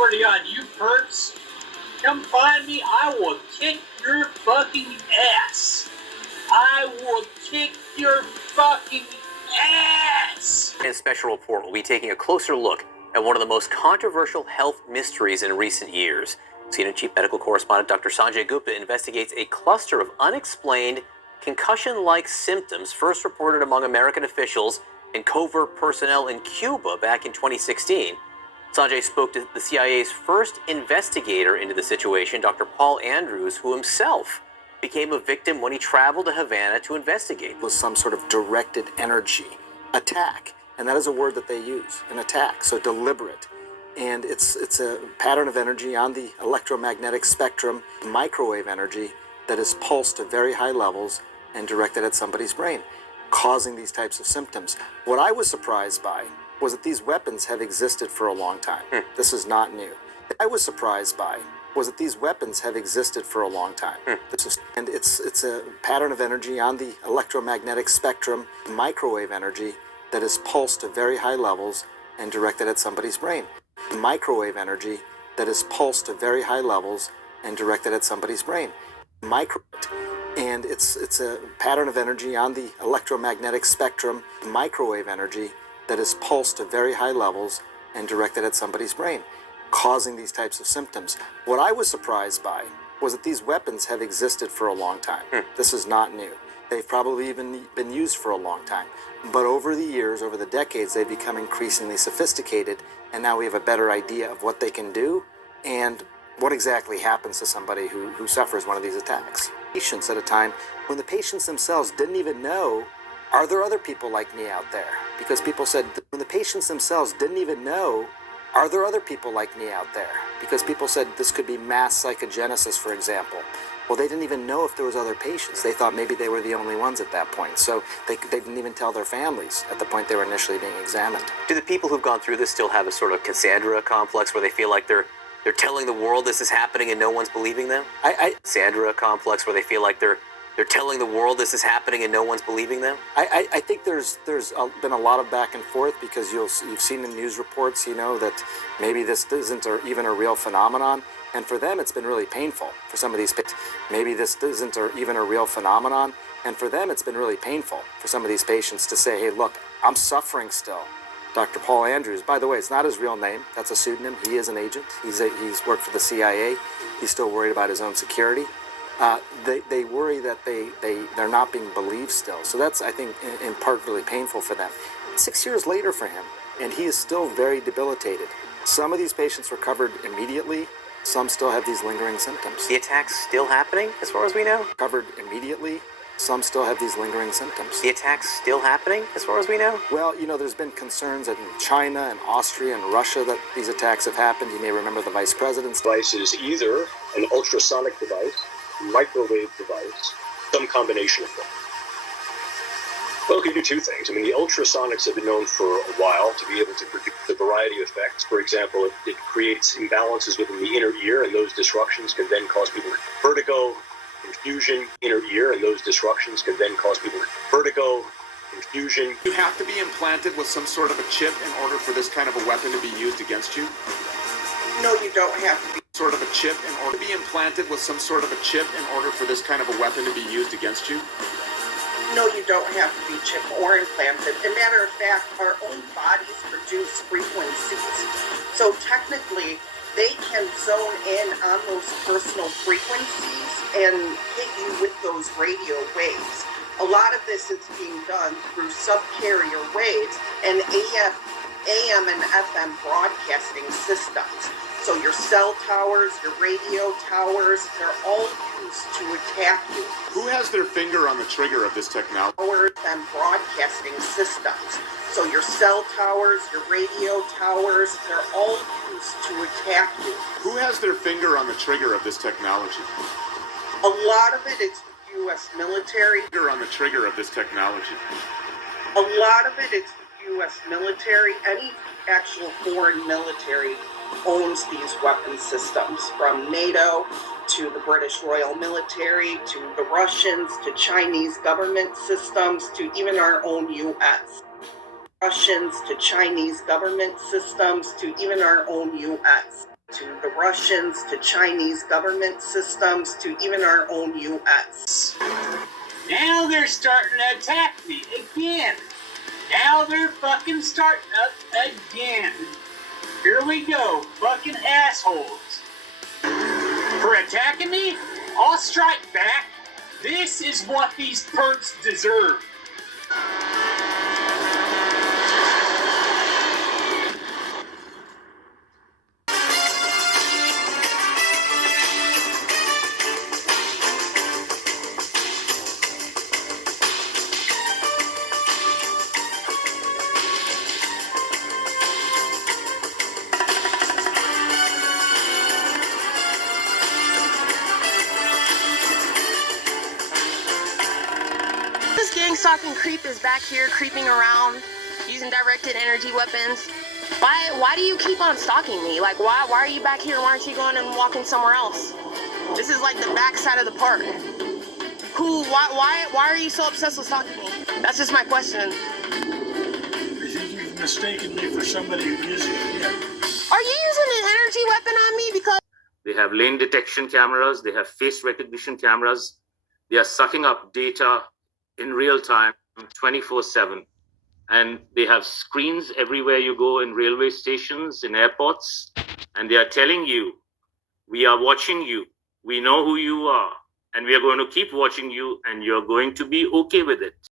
swear to God, you perps, come find me. I will kick your fucking ass. I will kick your fucking ass. In Special Report, we'll be taking a closer look at one of the most controversial health mysteries in recent years. CNN Chief Medical Correspondent Dr. Sanjay Gupta investigates a cluster of unexplained concussion-like symptoms first reported among American officials and covert personnel in Cuba back in 2016. Sanjay spoke to the CIA's first investigator into the situation, Dr. Paul Andrews, who himself became a victim when he traveled to Havana to investigate. It was some sort of directed energy attack, and that is a word that they use, an attack, so deliberate. And it's a pattern of energy on the electromagnetic spectrum, microwave energy that is pulsed to very high levels and directed at somebody's brain, causing these types of symptoms. What I was surprised by was that these weapons have existed for a long time. This is not new. I was surprised by was that these weapons have existed for a long time. It's a pattern of energy on the electromagnetic spectrum, microwave energy that is pulsed to very high levels and directed at somebody's brain. Microwave energy that is pulsed to very high levels and directed at somebody's brain. And it's a pattern of energy on the electromagnetic spectrum, microwave energy that is pulsed to very high levels and directed at somebody's brain, causing these types of symptoms. What I was surprised by was that these weapons have existed for a long time. This is not new. They've probably even been used for a long time. But over the years, over the decades, they've become increasingly sophisticated, and now we have a better idea of what they can do and what exactly happens to somebody who suffers one of these attacks. Patients at a time when the patients themselves didn't even know, are there other people like me out there? Because people said, when the patients themselves didn't even know, are there other people like me out there? Because people said this could be mass psychogenesis, for example. Well, they didn't even know if there was other patients. They thought maybe they were the only ones at that point. So they didn't even tell their families at the point they were initially being examined. Do the people who've gone through this still have a sort of Cassandra complex where they feel like they're telling the world this is happening and no one's believing them? Cassandra complex where they feel like they're telling the world this is happening and no one's believing them? I think there's been a lot of back and forth because you've seen in news reports, that maybe this isn't even a real phenomenon. And for them, it's been really painful for some of these patients. Maybe this isn't even a real phenomenon. And for them, it's been really painful for some of these patients to say, hey, look, I'm suffering still. Dr. Paul Andrews, by the way, it's not his real name. That's a pseudonym. He is an agent. He's worked for the CIA. He's still worried about his own security. They worry that they're not being believed still. So that's, I think, in part really painful for them. 6 years later for him, and he is still very debilitated. Some of these patients recovered immediately. Some still have these lingering symptoms. The attack's still happening, as far as we know? Recovered immediately. Some still have these lingering symptoms. The attack's still happening, as far as we know? Well, there's been concerns in China and Austria and Russia that these attacks have happened. You may remember the vice president's device is either an ultrasonic device, microwave device, some combination of them. Well, it can do two things. The ultrasonics have been known for a while to be able to produce a variety of effects. For example, it creates imbalances within the inner ear, and those disruptions can then cause people vertigo, confusion, inner ear, and those disruptions can then cause people vertigo, confusion. You have to be implanted with some sort of a chip in order for this kind of a weapon to be used against you? No, you don't have to be. Sort of a chip in order to be implanted with some sort of a chip in order for this kind of a weapon to be used against you? No, you don't have to be chipped or implanted. As a matter of fact, our own bodies produce frequencies. So technically, they can zone in on those personal frequencies and hit you with those radio waves. A lot of this is being done through subcarrier waves and AM and FM broadcasting systems. So your cell towers, your radio towers, they're all used to attack you. Who has their finger on the trigger of this technology? Towers and broadcasting systems. So your cell towers, your radio towers, they're all used to attack you. Who has their finger on the trigger of this technology? A lot of it is the U.S. military. Finger on the trigger of this technology. A lot of it is the U.S. military. Any actual foreign military owns these weapon systems, from NATO to the British Royal Military to the Russians to Chinese government systems to even our own U.S. Russians to Chinese government systems to even our own U.S. to the Russians, to Chinese government systems, to even our own U.S. Now they're starting to attack me again. Now they're fucking starting up again. Here we go, fucking assholes. For attacking me, I'll strike back. This is what these perps deserve. This gang stalking creep is back here creeping around using directed energy weapons. Why do you keep on stalking me? Like why are you back here? Why aren't you going and walking somewhere else? This is like the back side of the park. Why are you so obsessed with stalking me? That's just my question. I think you've mistaken me for somebody who isn't. Yeah. Are you using an energy weapon on me? Because they have lane detection cameras, they have face recognition cameras, they are sucking up data in real time 24/7, and they have screens everywhere you go, in railway stations, in airports, and they are telling you, we are watching you, we know who you are, and we are going to keep watching you, and you're going to be okay with it.